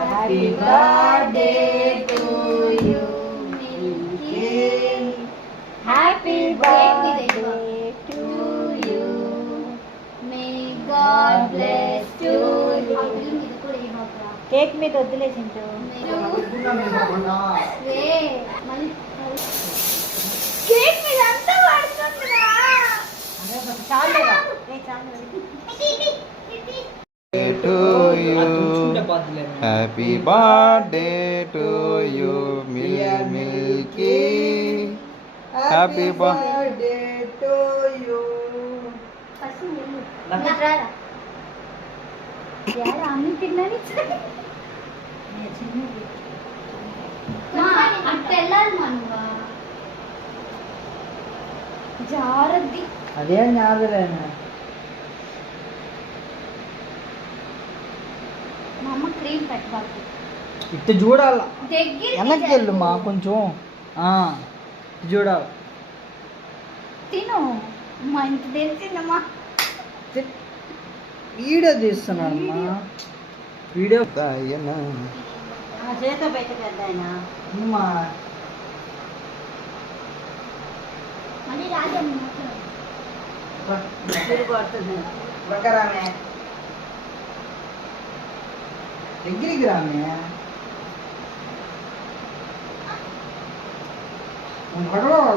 Happy birthday to you Milky. Happy birthday to you. May God bless to you. Cake మీద వదిలేసింటూ cake మీద అంతా పడుతుందిరా. చాలేరా to you. Happy birthday to you, Milky. Happy birthday to you. यार आम्ही తిన్నాని అట్టెళ్ళాలి మనవా జారద్ది. అదేం జారలేనా మా అమ్మ cream పెట్టబాకు. ఇట్టు చూడాల దగ్గర వెనక్కి వెళ్ళు మా కొంచెం చూడాలి. తిను మా ఇంటి తెలిసిందమ్మా. వీడియో తీస్తున్నాడమ్మా. వీడియో చేత పెట్టగలదాయన అమ్మా మళ్ళీ రాజమ్మ రామే దగ్గరికి రామే.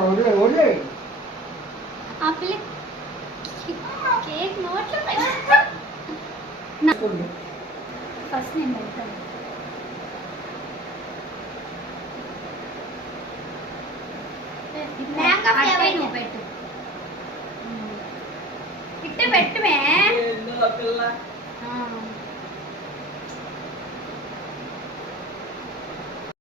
వదిలే ఆ పిల్ల కేక్ నోట్లో ఫస్ట్ నేను పెడతాను. నువ్వు పెట్టు ఇట్టే పెట్టుమే.